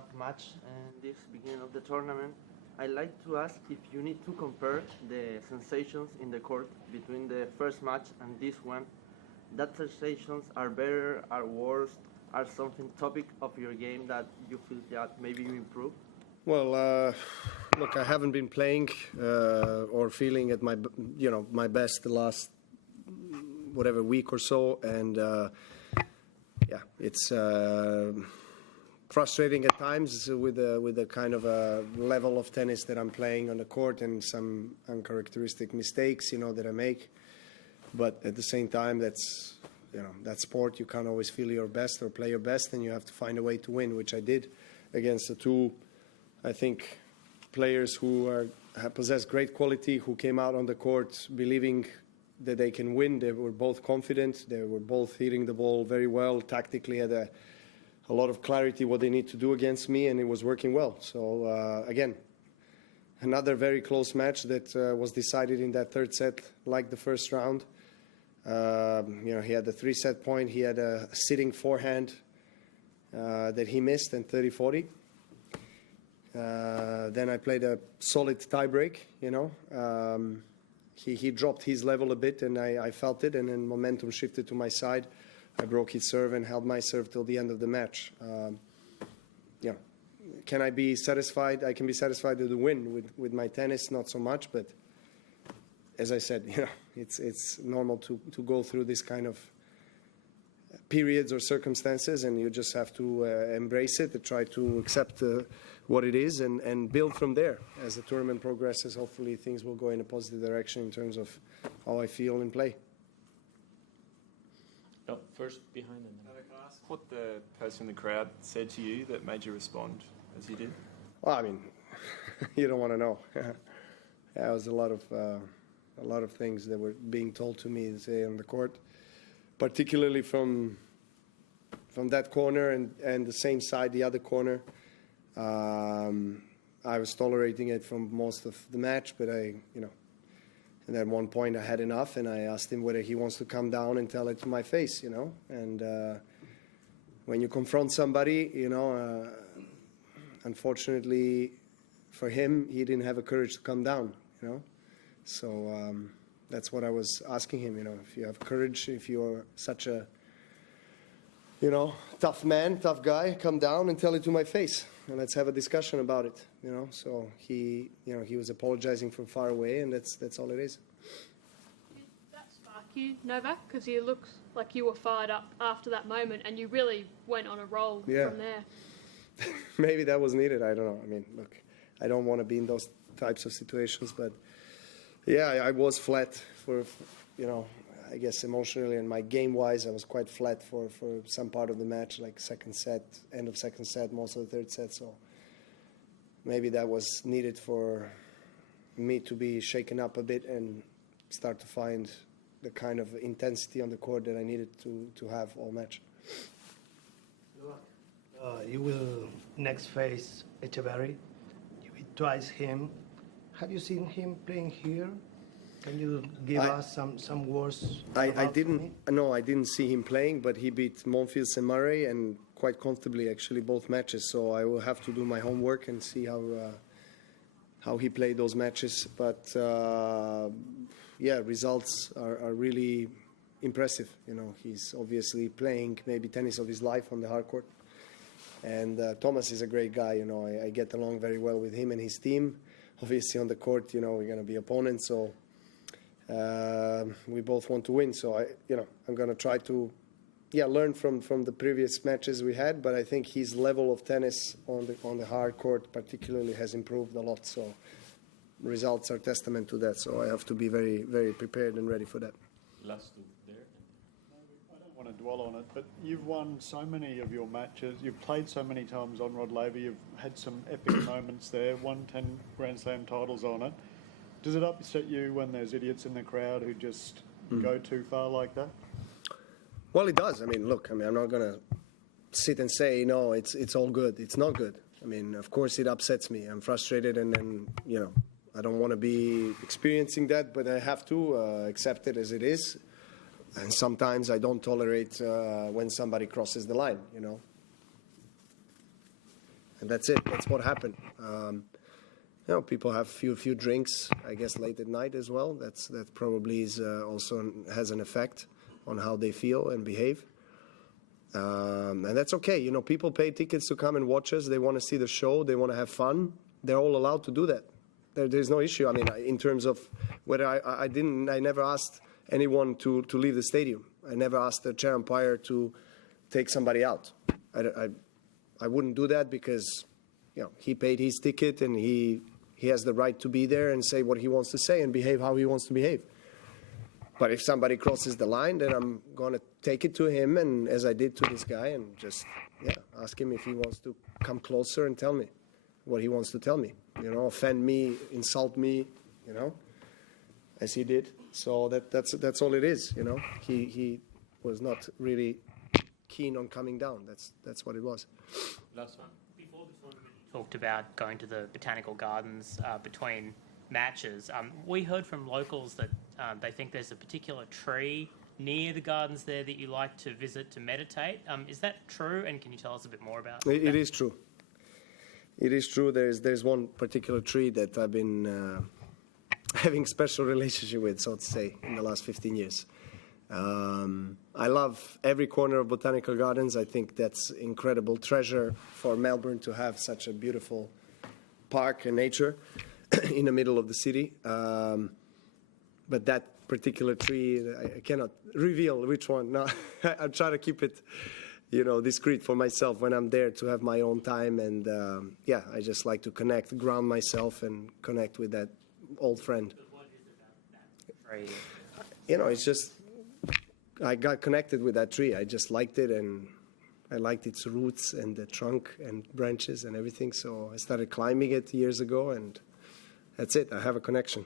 tough match in this beginning of the tournament. I'd like to ask if you need to compare the sensations in the court between the first match and this one. That sensations are better, are worse, are something topic of your game that you feel that maybe you improve? Well, look, I haven't been playing or feeling at my best the last whatever week or so, and yeah, it's frustrating at times with the kind of a level of tennis that I'm playing on the court and some uncharacteristic mistakes, that I make. But at the same time, that's that sport. You can't always feel your best or play your best, and you have to find a way to win, which I did against the two, I think, players who possess great quality, who came out on the court believing that they can win. They were both confident. They were both hitting the ball very well, tactically had a lot of clarity what they need to do against me, and it was working well. So again, another very close match that was decided in that third set, like the first round. He had the 3-set point. He had a sitting forehand that he missed, and 30-40. Then I played a solid tiebreak. He dropped his level a bit, and I felt it, and then momentum shifted to my side. I broke his serve and held my serve till the end of the match. Can I be satisfied? I can be satisfied with the win. With my tennis, not so much, but as I said, it's normal to go through this kind of periods or circumstances, and you just have to embrace it and try to accept what it is and build from there. As the tournament progresses, hopefully things will go in a positive direction in terms of how I feel in play. No, first behind and then. Can I ask what the person in the crowd said to you that made you respond as you did? Well, I mean, you don't want to know. There was a lot of things that were being told to me, say, on the court, particularly from that corner and the same side, the other corner. I was tolerating it from most of the match, but and at one point I had enough, and I asked him whether he wants to come down and tell it to my face, And when you confront somebody, unfortunately for him, he didn't have the courage to come down, So that's what I was asking him, if you have courage, if you're such a, tough man, tough guy, come down and tell it to my face, and let's have a discussion about it, So he was apologizing from far away, and that's all it is. Did that spark you, Novak? Because you looked like you were fired up after that moment, and you really went on a roll from there. Maybe that was needed. I don't know. I mean, look, I don't want to be in those types of situations, but yeah, I was flat for I guess emotionally and my game-wise, I was quite flat for some part of the match, like second set, end of second set, most of the third set. So maybe that was needed for me to be shaken up a bit and start to find the kind of intensity on the court that I needed to have all match. You will next face Echeverry. You beat twice him. Have you seen him playing here? Can you give us some words? I didn't see him playing, but he beat Monfils and Murray, and quite comfortably actually both matches. So I will have to do my homework and see how he played those matches. But results are really impressive. He's obviously playing maybe tennis of his life on the hard court. And Thomas is a great guy. I get along very well with him and his team. Obviously on the court, we're going to be opponents. So. We both want to win, so I'm going to try to learn from the previous matches we had, but I think his level of tennis on the hard court particularly has improved a lot, so results are testament to that, so I have to be very, very prepared and ready for that. Last two there. I don't want to dwell on it, but you've won so many of your matches, you've played so many times on Rod Laver, you've had some epic moments there, won 10 Grand Slam titles on it. Does it upset you when there's idiots in the crowd who just go too far like that? Well, it does. I mean, look, I'm not going to sit and say, no, it's all good. It's not good. I mean, of course it upsets me. I'm frustrated, and then, I don't want to be experiencing that, but I have to accept it as it is. And sometimes I don't tolerate when somebody crosses the line, and that's it. That's what happened. You know, people have few drinks, I guess, late at night as well. That probably is also has an effect on how they feel and behave. And that's okay. You know, people pay tickets to come and watch us. They want to see the show. They want to have fun. They're all allowed to do that. There's no issue. I mean, in terms of whether I never asked anyone to leave the stadium. I never asked the chair umpire to take somebody out. I wouldn't do that because, you know, he paid his ticket and he has the right to be there and say what he wants to say and behave how he wants to behave. But if somebody crosses the line, then I'm going to take it to him, and as I did to this guy, and just, ask him if he wants to come closer and tell me what he wants to tell me. You know, offend me, insult me, you know, as he did. So that's all it is, you know. He was not really keen on coming down. That's what it was. Last one. Before the tournament, you talked about going to the Botanical Gardens between matches. We heard from locals that they think there's a particular tree near the gardens there that you like to visit to meditate. Is that true? And can you tell us a bit more about that? It is true. It is true. There's one particular tree that I've been having special relationship with, so to say, in the last 15 years. I love every corner of Botanical Gardens. I think that's incredible treasure for Melbourne to have such a beautiful park and nature in the middle of the city. But that particular tree, I cannot reveal which one. No, I try to keep it, you know, discreet for myself when I'm there to have my own time. And I just like to ground myself and connect with that old friend. But what is it about that tree? You know, it's just, I got connected with that tree. I just liked it, and I liked its roots and the trunk and branches and everything. So I started climbing it years ago, and that's it. I have a connection.